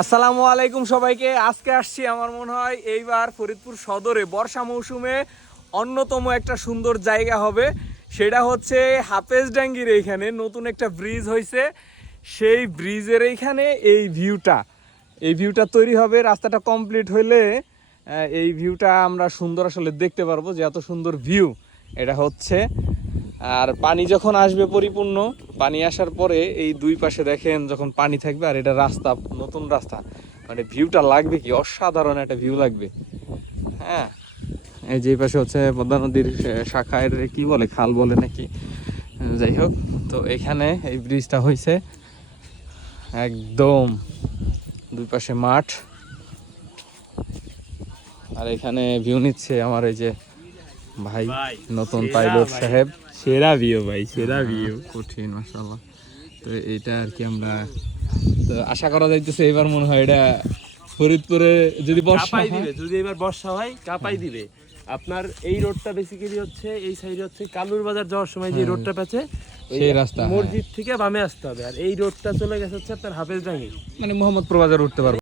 আসসালামু আলাইকুম সবাইকে। আজকে আসছি আমার মনে হয় এইবার ফরিদপুর সদরে বর্ষা মৌসুমে অন্যতম একটা সুন্দর জায়গা হবে। সেটা হচ্ছে হাফেজডাঙ্গির এইখানে নতুন একটা ব্রিজ হয়েছে, সেই ব্রিজের এইখানে এই ভিউটা তৈরি হবে। রাস্তাটা কমপ্লিট হইলে এই ভিউটা আমরা সুন্দর আসলে দেখতে পারবো, যে এত সুন্দর ভিউ এটা হচ্ছে। আর পানি যখন আসবে পরিপূর্ণ, পানি আসার পরে এই দুই পাশে দেখেন যখন পানি থাকবে আর এটা রাস্তা, নতুন রাস্তা, মানে ভিউটা লাগবে কি অসাধারণ একটা ভিউ লাগবে। হ্যাঁ, এই যে পাশে হচ্ছে পদ্মা নদীর শাখা, এটা কি বলে, খাল বলে নাকি, যাই হোক। তো এখানে এই ব্রিজটা হয়েছে একদম দুই পাশে মাঠ, আর এখানে ভিউ নিচ্ছে আমার এই যে ভাই নতুন পাইলট সাহেব। সেরা ভিউ ভাই, সেরা ভিউ, কঠিন মাশাআল্লাহ। তো এইটা আর কি আমরা তো আশা করা যাইতেছে এবার মনে হয় এটা ফরিদপুরে যদি বর্ষা কাপাই হয়, দিবে, যদি এবার বর্ষা হয় কাপাই দিবে। আপনার এই রোডটা বেসিক্যালি হচ্ছে এই সাইডে হচ্ছে কালুর বাজার যাওয়ার সময় যে রোডটা পেছে সেই রাস্তা, মসজিদ থেকে বামে আসতে হবে, আর এই রোডটা চলে গেছে হচ্ছে আপনার হাফেজডাঙ্গি, মানে মোহাম্মদপুর বাজার উঠতে পারবো।